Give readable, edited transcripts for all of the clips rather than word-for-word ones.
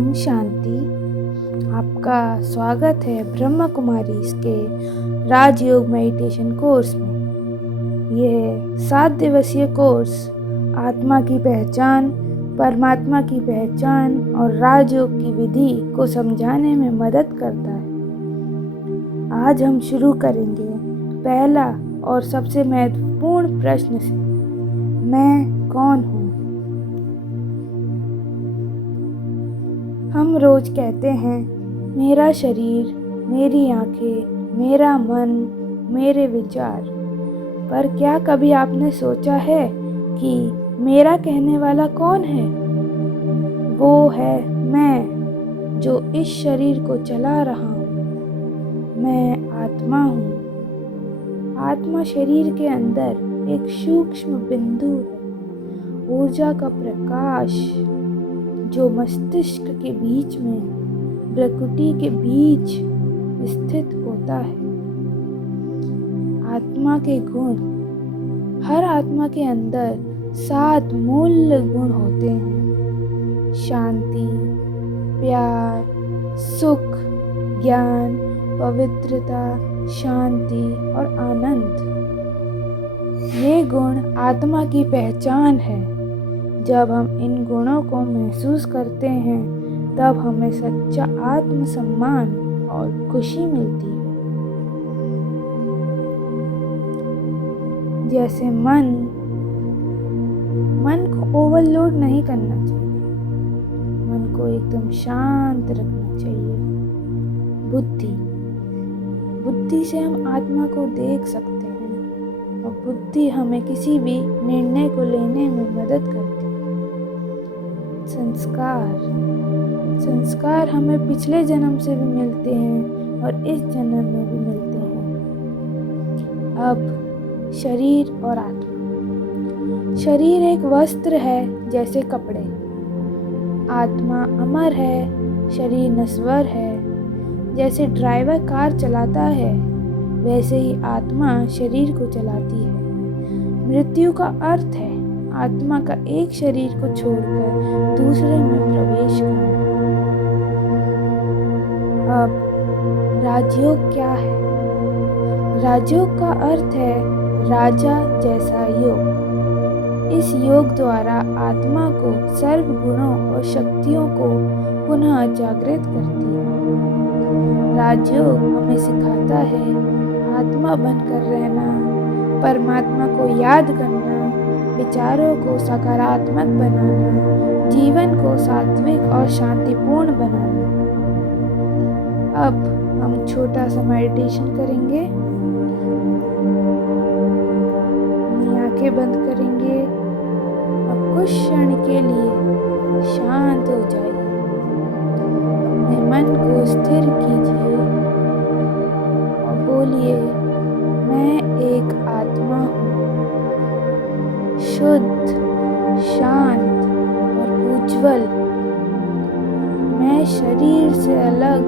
ओम शांति। आपका स्वागत है ब्रह्मा कुमारी के राजयोग मेडिटेशन कोर्स में। यह 7 दिवसीय कोर्स आत्मा की पहचान, परमात्मा की पहचान और राजयोग की विधि को समझाने में मदद करता है। आज हम शुरू करेंगे पहला और सबसे महत्वपूर्ण प्रश्न से, मैं कौन हूँ? हम रोज कहते हैं मेरा शरीर, मेरी आंखें, मेरा मन, मेरे विचार। पर क्या कभी आपने सोचा है कि मेरा कहने वाला कौन है? वो है मैं, जो इस शरीर को चला रहा हूँ। मैं आत्मा हूँ। आत्मा शरीर के अंदर एक सूक्ष्म बिंदु है, ऊर्जा का प्रकाश जो मस्तिष्क के बीच में, प्रकृति के बीच स्थित होता है। आत्मा के गुण, हर आत्मा के अंदर 7 मूल गुण होते हैं: शांति, प्यार, सुख, ज्ञान, पवित्रता, शांति और आनंद। ये गुण आत्मा की पहचान है। जब हम इन गुणों को महसूस करते हैं, तब हमें सच्चा आत्मसम्मान और खुशी मिलती है। जैसे मन को ओवरलोड नहीं करना चाहिए, मन को एकदम शांत रखना चाहिए। बुद्धि से हम आत्मा को देख सकते हैं और बुद्धि हमें किसी भी निर्णय को लेने में मदद करती है। संस्कार हमें पिछले जन्म से भी मिलते हैं और इस जन्म में भी मिलते हैं। अब शरीर और आत्मा। शरीर एक वस्त्र है जैसे कपड़े। आत्मा अमर है, शरीर नश्वर है। जैसे ड्राइवर कार चलाता है, वैसे ही आत्मा शरीर को चलाती है। मृत्यु का अर्थ है आत्मा का एक शरीर को छोड़कर दूसरे में प्रवेश करना। अब राजयोग क्या है? राजयोग का अर्थ है राजा जैसा योग। इस योग द्वारा आत्मा को सर्व गुणों और शक्तियों को पुनः जागृत करती है। राजयोग हमें सिखाता है आत्मा बनकर रहना, परमात्मा को याद करना, विचारों को सकारात्मक बनाना, जीवन को सात्विक और शांतिपूर्ण बनाना। अब हम छोटा सा मेडिटेशन करेंगे। अपनी आंखें बंद करेंगे और कुछ क्षण के लिए शांत हो जाइए। अपने मन को स्थिर कीजिए और बोलिए, मैं एक आत्मा हूँ, शुद्ध, शांत और उज्जवल। मैं शरीर से अलग,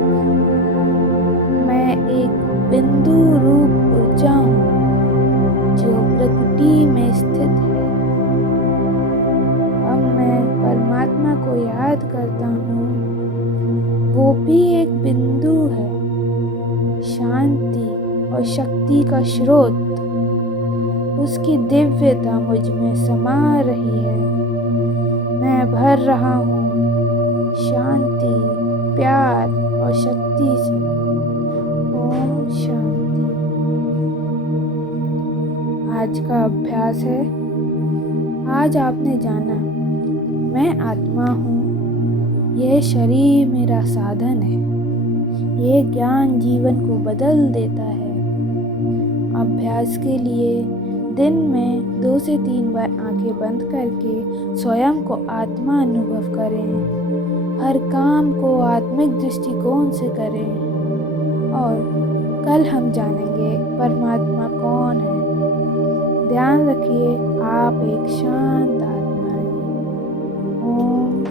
मैं एक बिंदु रूप ऊर्जा हूँ जो प्रकृति में स्थित है। अब मैं परमात्मा को याद करता हूँ, वो भी एक बिंदु है, शांति और शक्ति का स्रोत। उसकी दिव्यता मुझ में समा रही है। मैं भर रहा हूँ शांति, प्यार और शक्ति से। ओम शांति। आज का अभ्यास है। आज आपने जाना, मैं आत्मा हूँ। यह शरीर मेरा साधन है। यह ज्ञान जीवन को बदल देता है। अभ्यास के लिए दिन में 2 से 3 बार आंखें बंद करके स्वयं को आत्मा अनुभव करें। हर काम को आत्मिक दृष्टिकोण से करें और कल हम जानेंगे परमात्मा कौन है। ध्यान रखिए, आप एक शांत आत्मा हैं। ओम